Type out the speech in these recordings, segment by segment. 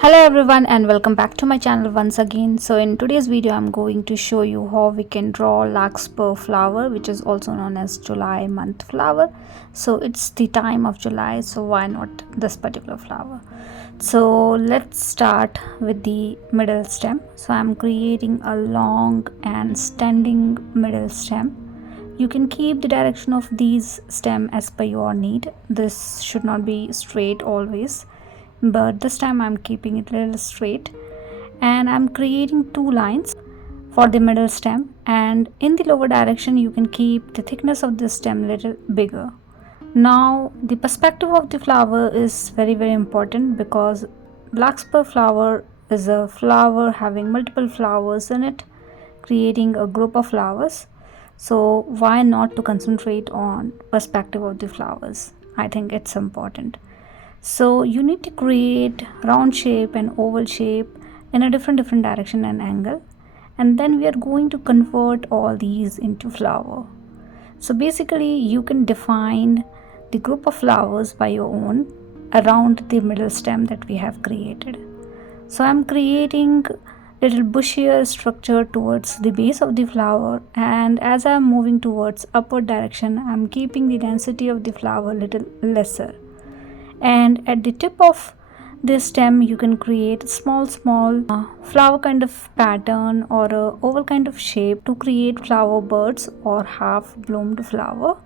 Hello everyone and welcome back to my channel once again. So in today's video I'm going to show you how we can draw Larkspur flower, which is also known as July month flower. So it's the time of July, so why not this particular flower? So let's start with the middle stem. So I'm creating a long and standing middle stem. You can keep the direction of these stem as per your need. This should not be straight always, but this time I'm keeping it a little straight, and I'm creating two lines for the middle stem, and in the lower direction you can keep the thickness of the stem a little bigger. Now the perspective of the flower is very important, because Larkspur flower is a flower having multiple flowers in it, creating a group of flowers. So why not to concentrate on perspective of the flowers? I think it's important. So you need to create round shape and oval shape in a different direction and angle, and then we are going to convert all these into flower. So basically you can define the group of flowers by your own around the middle stem that we have created. So I'm creating little bushier structure towards the base of the flower, and as I'm moving towards upward direction I'm keeping the density of the flower little lesser. And at the tip of this stem you can create small flower kind of pattern or a oval kind of shape to create flower buds or half bloomed flower.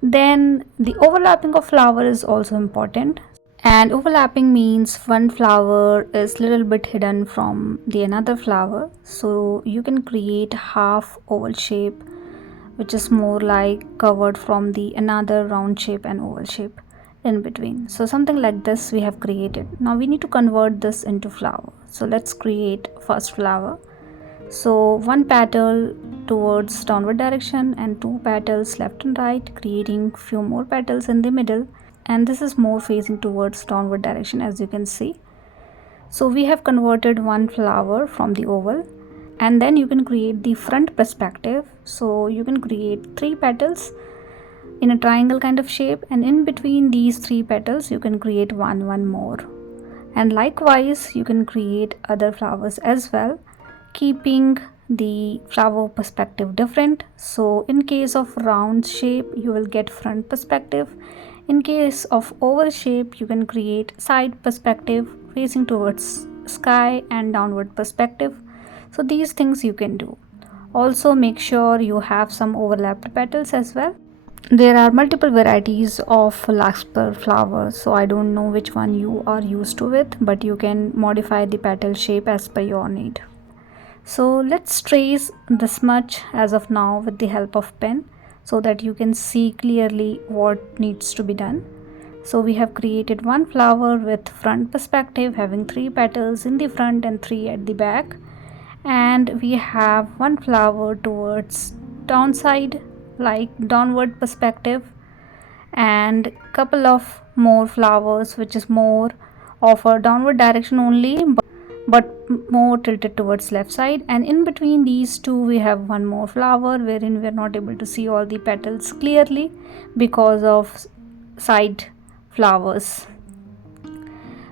Then the overlapping of flower is also important, and overlapping means one flower is little bit hidden from the another flower, so you can create half oval shape which is more like covered from the another round shape and oval shape in between. So something like this we have created. Now we need to convert this into flower. So let's create first flower. So one petal towards downward direction and two petals left and right, creating few more petals in the middle, and this is more facing towards downward direction, as you can see. So we have converted one flower from the oval, and then you can create the front perspective. So you can create three petals in a triangle kind of shape, and in between these three petals you can create one more, and likewise you can create other flowers as well, keeping the flower perspective different. So in case of round shape you will get front perspective, in case of oval shape you can create side perspective facing towards sky and downward perspective. So these things you can do. Also make sure you have some overlapped petals as well. There are multiple varieties of Larkspur flowers, so I don't know which one you are used to with, but you can modify the petal shape as per your need. So let's trace this much as of now with the help of pen, so that you can see clearly what needs to be done. So we have created one flower with front perspective having three petals in the front and three at the back, and we have one flower towards downside like downward perspective, and couple of more flowers which is more of a downward direction only, but more tilted towards left side, and in between these two we have one more flower wherein we are not able to see all the petals clearly because of side flowers.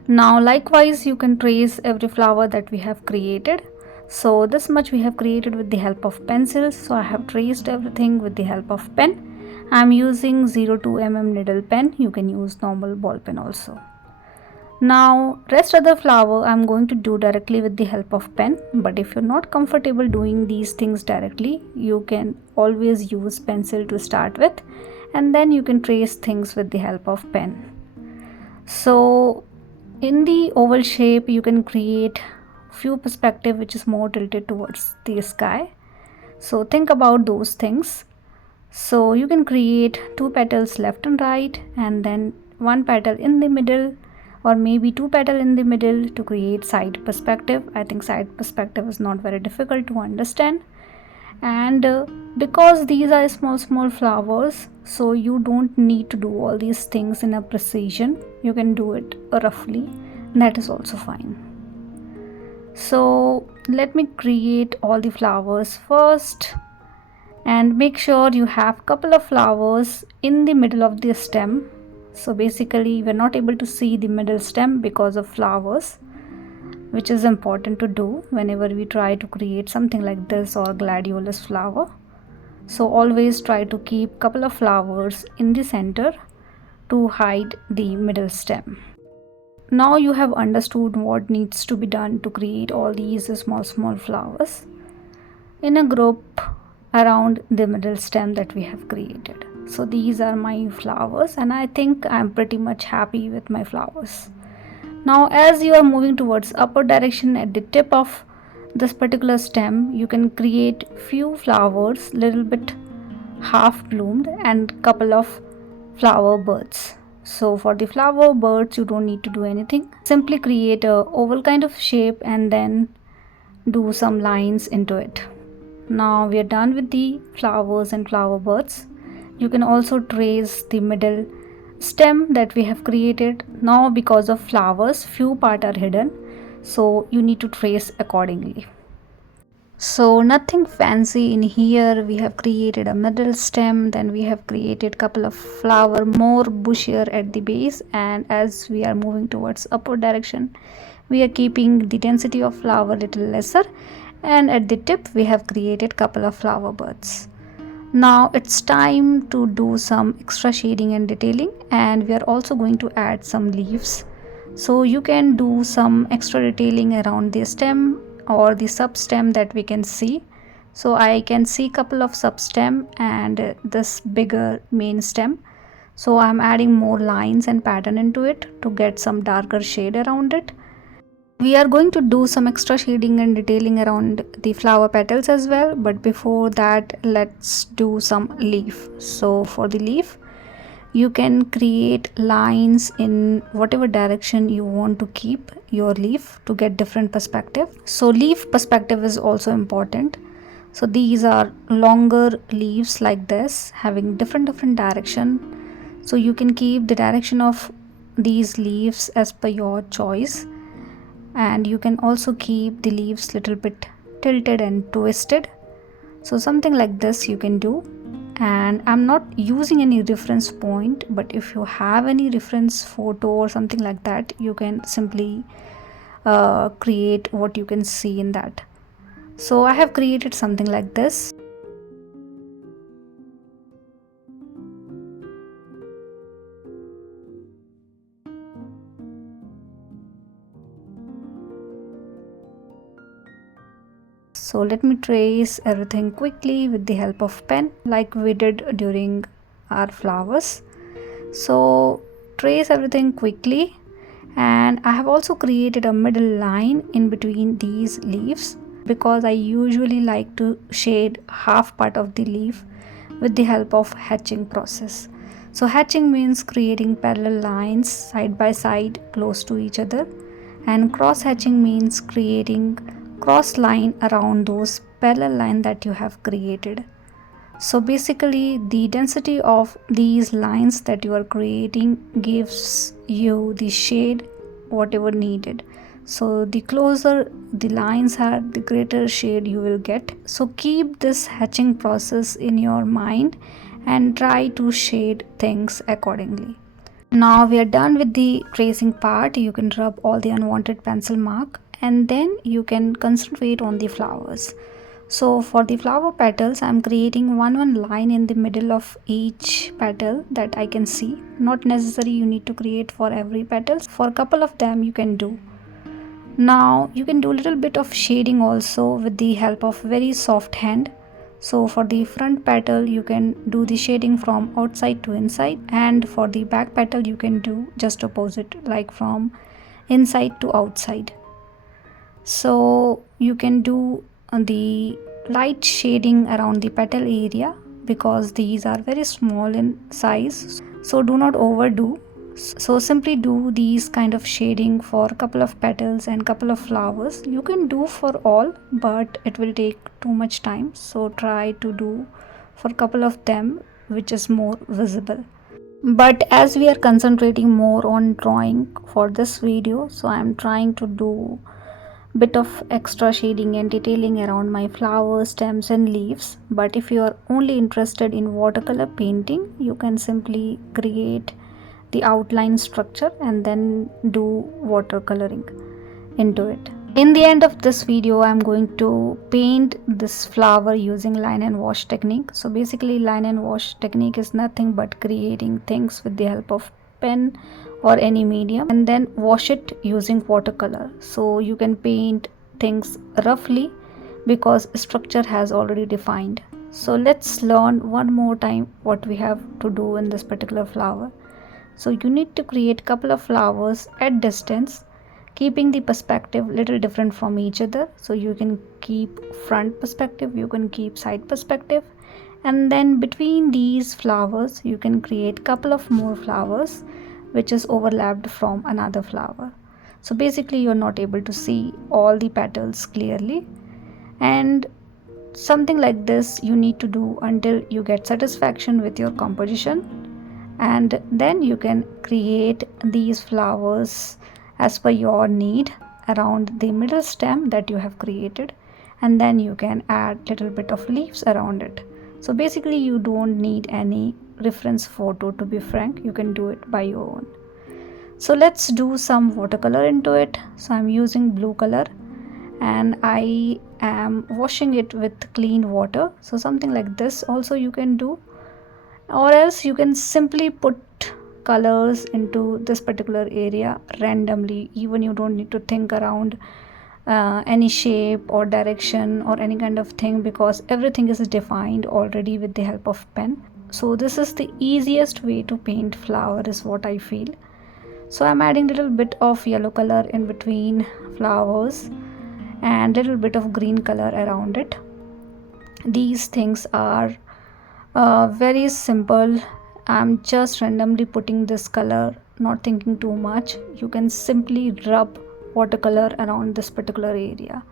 Now likewise you can trace every flower that we have created. So this much we have created with the help of pencils. So I have traced everything with the help of pen. I am using 02 mm needle pen. You can use normal ball pen also. Now rest of the flower I am going to do directly with the help of pen, but if you're not comfortable doing these things directly, you can always use pencil to start with, and then you can trace things with the help of pen. So in the oval shape you can create few perspective which is more tilted towards the sky, so think about those things. So you can create two petals left and right, and then one petal in the middle, or maybe two petals in the middle to create side perspective. I think side perspective is not very difficult to understand, and because these are small flowers, so you don't need to do all these things in a precision. You can do it roughly, that is also fine. So let me create all the flowers first, and make sure you have couple of flowers in the middle of the stem. So basically we're not able to see the middle stem because of flowers. which is important to do whenever we try to create something like this or gladiolus flower. So always try to keep couple of flowers in the center to hide the middle stem. Now you have understood what needs to be done to create all these small flowers in a group around the middle stem that we have created. So these are my flowers and I think I'm pretty much happy with my flowers. Now as you are moving towards upper direction at the tip of this particular stem, you can create few flowers, little bit half bloomed and couple of flower buds. So for the flower birds you don't need to do anything. Simply create a oval kind of shape and then do some lines into it. Now we are done with the flowers and flower birds. You can also trace the middle stem that we have created. Now because of flowers few parts are hidden, so you need to trace accordingly. So nothing fancy in here. We have created a middle stem, then we have created couple of flower more bushier at the base, and as we are moving towards upper direction we are keeping the density of flower little lesser, and at the tip we have created couple of flower buds. Now it's time to do some extra shading and detailing, and we are also going to add some leaves. So you can do some extra detailing around the stem or the sub stem that we can see. So I can see couple of sub stem and this bigger main stem. So I'm adding more lines and pattern into it to get some darker shade around it. We are going to do some extra shading and detailing around the flower petals as well, but before that let's do some leaf. So for the leaf you can create lines in whatever direction you want to keep your leaf to get different perspective. So leaf perspective is also important. So these are longer leaves like this having different direction. So you can keep the direction of these leaves as per your choice, and you can also keep the leaves little bit tilted and twisted. So something like this you can do. And I'm not using any reference point, but if you have any reference photo or something like that, you can simply create what you can see in that. So I have created something like this. So let me trace everything quickly with the help of pen like we did during our flowers. So trace everything quickly, and I have also created a middle line in between these leaves because I usually like to shade half part of the leaf with the help of hatching process. So hatching means creating parallel lines side by side close to each other, and cross hatching means creating cross line around those parallel line that you have created. So basically the density of these lines that you are creating gives you the shade whatever needed. So the closer the lines are, the greater shade you will get. So keep this hatching process in your mind and try to shade things accordingly. Now we are done with the tracing part. You can rub all the unwanted pencil mark and then you can concentrate on the flowers. So for the flower petals I'm creating one line in the middle of each petal that I can see. Not necessary you need to create for every petal. For a couple of them you can do. Now you can do a little bit of shading also with the help of very soft hand. So for the front petal you can do the shading from outside to inside, and for the back petal you can do just opposite, like from inside to outside. So you can do the light shading around the petal area because these are very small in size, so do not overdo. So simply do these kind of shading for a couple of petals and couple of flowers. You can do for all but it will take too much time, so try to do for a couple of them which is more visible. But as we are concentrating more on drawing for this video, so I am trying to do bit of extra shading and detailing around my flowers, stems and leaves. But if you are only interested in watercolor painting, you can simply create the outline structure and then do watercoloring into it. In the end of this video, I'm going to paint this flower using line and wash technique. So basically, line and wash technique is nothing but creating things with the help of pen or any medium and then wash it using watercolor. So you can paint things roughly because structure has already defined. So let's learn one more time what we have to do in this particular flower. So you need to create couple of flowers at distance, keeping the perspective little different from each other. So you can keep front perspective, you can keep side perspective, and then between these flowers you can create couple of more flowers which is overlapped from another flower. So basically you're not able to see all the petals clearly, and something like this you need to do until you get satisfaction with your composition, and then you can create these flowers as per your need around the middle stem that you have created, and then you can add little bit of leaves around it. So basically you don't need any reference photo, to be frank, you can do it by your own. So let's do some watercolor into it. So I'm using blue color and I am washing it with clean water. So something like this also you can do, or else you can simply put colors into this particular area randomly. Even you don't need to think around any shape or direction or any kind of thing, because everything is defined already with the help of pen. So this is the easiest way to paint flower, is what I feel. So I'm adding little bit of yellow color in between flowers and little bit of green color around it. These things are very simple. I'm just randomly putting this color, not thinking too much. You can simply rub watercolor around this particular area.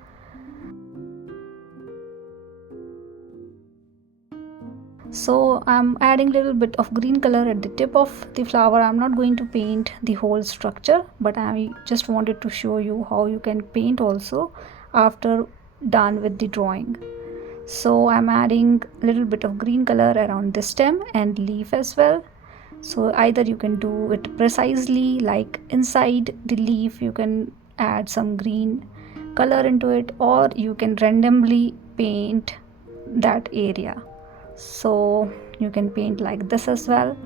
So I'm adding little bit of green color at the tip of the flower. I'm not going to paint the whole structure, but I just wanted to show you how you can paint also after done with the drawing. So I'm adding a little bit of green color around the stem and leaf as well. So either you can do it precisely, like inside the leaf you can add some green color into it, or you can randomly paint that area. So you can paint like this as well,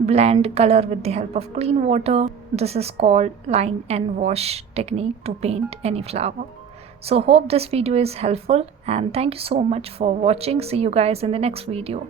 blend color with the help of clean water. This is called line and wash technique to paint any flower. So hope this video is helpful, and thank you so much for watching. See you guys in the next video.